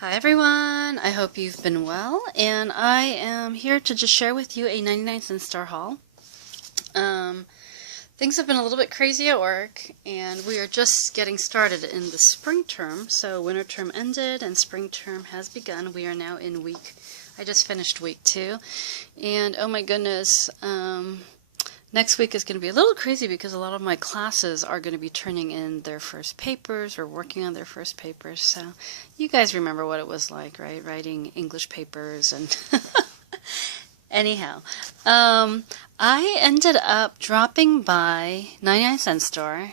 Hi everyone, I hope you've been well, and I am here to just share with you a 99-cent store haul. Things have been a little bit crazy at work, and we are just getting started in the spring term. So winter term ended and spring term has begun. We are now in I just finished week 2, and oh my goodness, next week is going to be a little crazy because a lot of my classes are going to be turning in their first papers or working on their first papers. So you guys remember what it was like, right? Writing English papers and anyhow. I ended up dropping by 99-cent store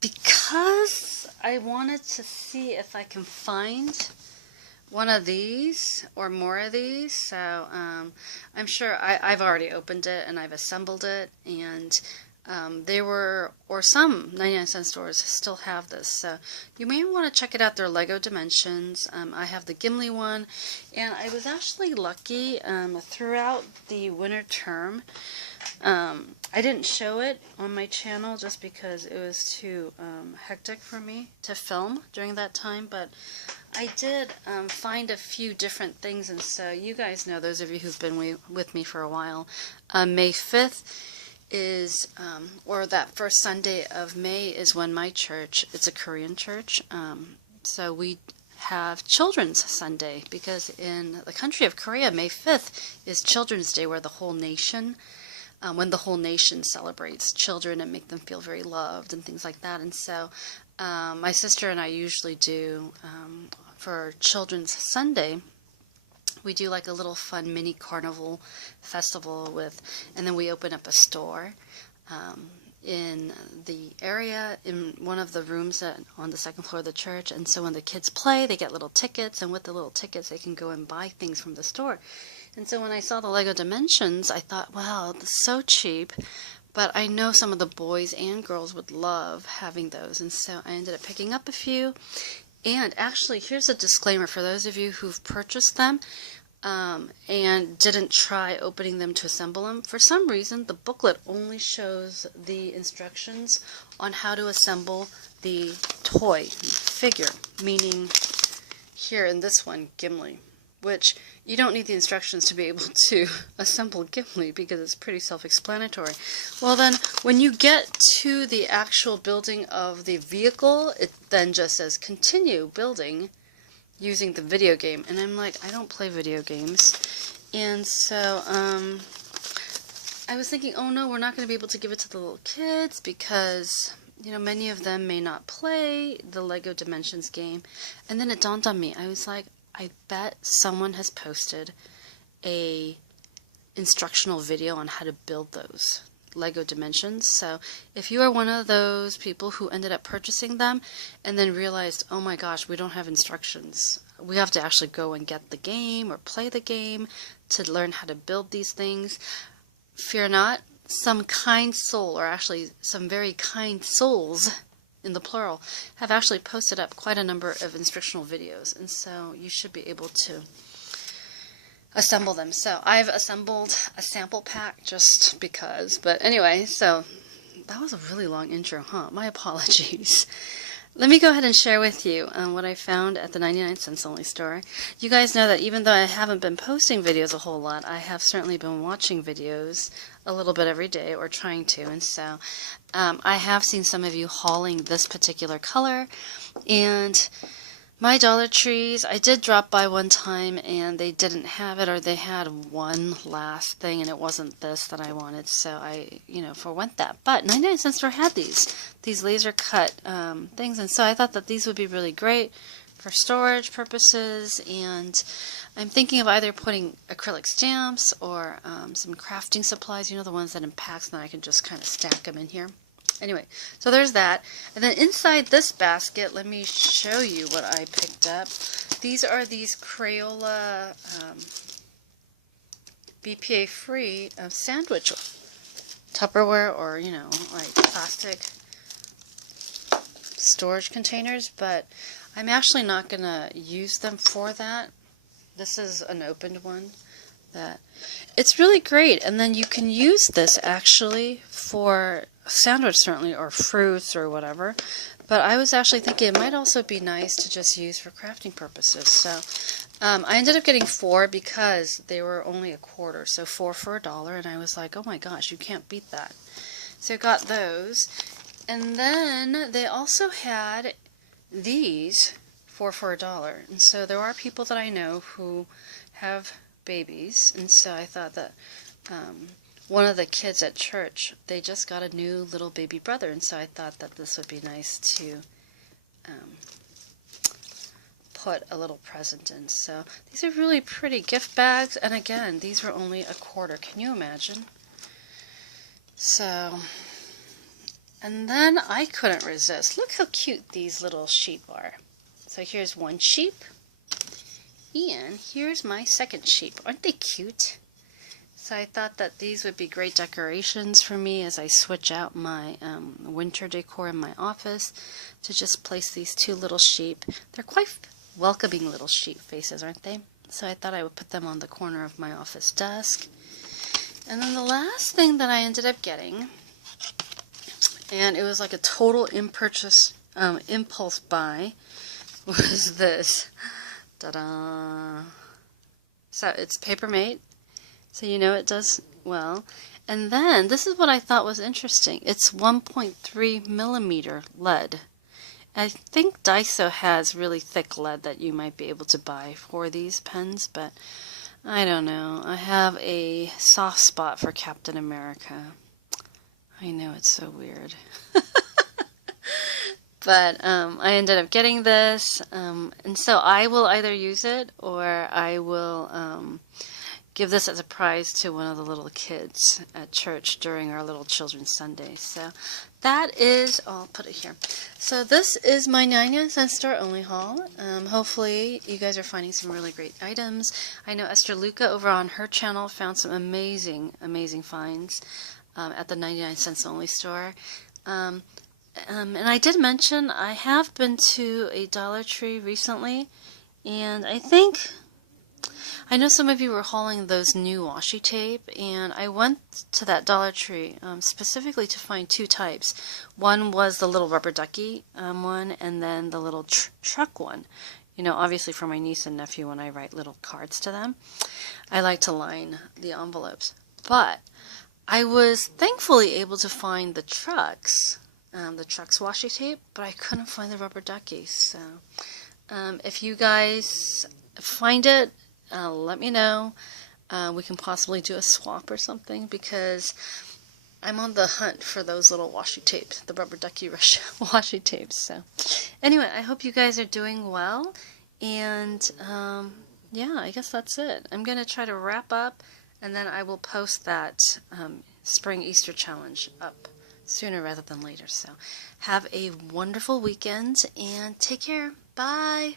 because I wanted to see if I can find one of these or more of these. So I'm sure I've already opened it and I've assembled it, and some 99-cent stores still have this, so you may want to check it out. Their Lego Dimensions. I have the Gimli one, and I was actually lucky throughout the winter term. I didn't show it on my channel just because it was too hectic for me to film during that time, but I did find a few different things, and so you guys know, those of you who've been with me for a while, May 5th is, or that first Sunday of May is when my church, it's a Korean church, so we have Children's Sunday, because in the country of Korea, May 5th is Children's Day, where the whole nation, when the whole nation celebrates children and make them feel very loved and things like that. And so my sister and I usually do, for Children's Sunday, we do like a little fun mini carnival festival and then we open up a store in the area, in one of the rooms on the second floor of the church. And so when the kids play, they get little tickets, and with the little tickets they can go and buy things from the store. And so when I saw the Lego Dimensions, I thought, wow, this is so cheap, but I know some of the boys and girls would love having those. And so I ended up picking up a few. And actually, here's a disclaimer for those of you who've purchased them and didn't try opening them to assemble them. For some reason, the booklet only shows the instructions on how to assemble the toy figure, meaning here in this one, Gimli, which you don't need the instructions to be able to assemble Gimli because it's pretty self-explanatory. Well then, when you get to the actual building of the vehicle, it then just says continue building using the video game. And I'm like, I don't play video games. And so I was thinking, oh no, we're not going to be able to give it to the little kids because, you know, many of them may not play the Lego Dimensions game. And then it dawned on me. I was like, I bet someone has posted a instructional video on how to build those Lego Dimensions. So if you are one of those people who ended up purchasing them and then realized, oh my gosh, we don't have instructions, we have to actually go and get the game or play the game to learn how to build these things, fear not. Some kind soul, or actually some very kind souls in the plural, have actually posted up quite a number of instructional videos, and so you should be able to assemble them. So I've assembled a sample pack just because, but anyway, so that was a really long intro, huh? My apologies. Let me go ahead and share with you what I found at the 99-cents only store. You guys know that even though I haven't been posting videos a whole lot, I have certainly been watching videos a little bit every day, or trying to, and so I have seen some of you hauling this particular color, and my Dollar Trees, I did drop by one time and they didn't have it, or they had one last thing and it wasn't this that I wanted, so I, forwent that. But 99-cent store had these laser cut things, and so I thought that these would be really great for storage purposes, and I'm thinking of either putting acrylic stamps or some crafting supplies, the ones that in packs, and then I can just kind of stack them in here. Anyway, so there's that. And then inside this basket, let me show you what I picked up. These are these Crayola BPA-free sandwich Tupperware, or, like plastic storage containers, but I'm actually not going to use them for that. This is an opened one, that it's really great. And then you can use this actually for sandwich, certainly, or fruits or whatever. But I was actually thinking it might also be nice to just use for crafting purposes. So I ended up getting 4 because they were only $1.25, so 4 for $1. And I was like, oh my gosh, you can't beat that. So I got those. And then they also had these 4 for $1. And so there are people that I know who have babies. And so I thought that one of the kids at church, they just got a new little baby brother, and so I thought that this would be nice to put a little present in. So these are really pretty gift bags, and again, these were only $0.25. Can you imagine? So, and then I couldn't resist. Look how cute these little sheep are. So here's one sheep, and here's my second sheep. Aren't they cute? So I thought that these would be great decorations for me as I switch out my winter decor in my office, to just place these 2 little sheep. They're quite welcoming little sheep faces, aren't they? So I thought I would put them on the corner of my office desk. And then the last thing that I ended up getting, and it was like a total impulse buy, was this. Ta-da! So it's Papermate. So you know it does well. And then, this is what I thought was interesting. It's 1.3 millimeter lead. I think Daiso has really thick lead that you might be able to buy for these pens, but I don't know. I have a soft spot for Captain America. I know, it's so weird. But I ended up getting this, and so I will either use it or I will give this as a prize to one of the little kids at church during our little children's Sunday. So that is, I'll put it here. So this is my 99-cent store only haul. Hopefully you guys are finding some really great items. I know Esther Luca over on her channel found some amazing, amazing finds at the 99-cents only store. And I did mention I have been to a Dollar Tree recently, and I know some of you were hauling those new washi tape, and I went to that Dollar Tree specifically to find 2 types. One was the little rubber ducky one, and then the little truck one. You know, obviously for my niece and nephew when I write little cards to them, I like to line the envelopes. But I was thankfully able to find the truck's washi tape, but I couldn't find the rubber duckies. So if you guys find it, let me know. We can possibly do a swap or something, because I'm on the hunt for those little washi tapes, the rubber ducky washi tapes. So anyway, I hope you guys are doing well, and yeah, I guess that's it. I'm going to try to wrap up, and then I will post that Spring Easter Challenge up sooner rather than later. So have a wonderful weekend, and take care. Bye!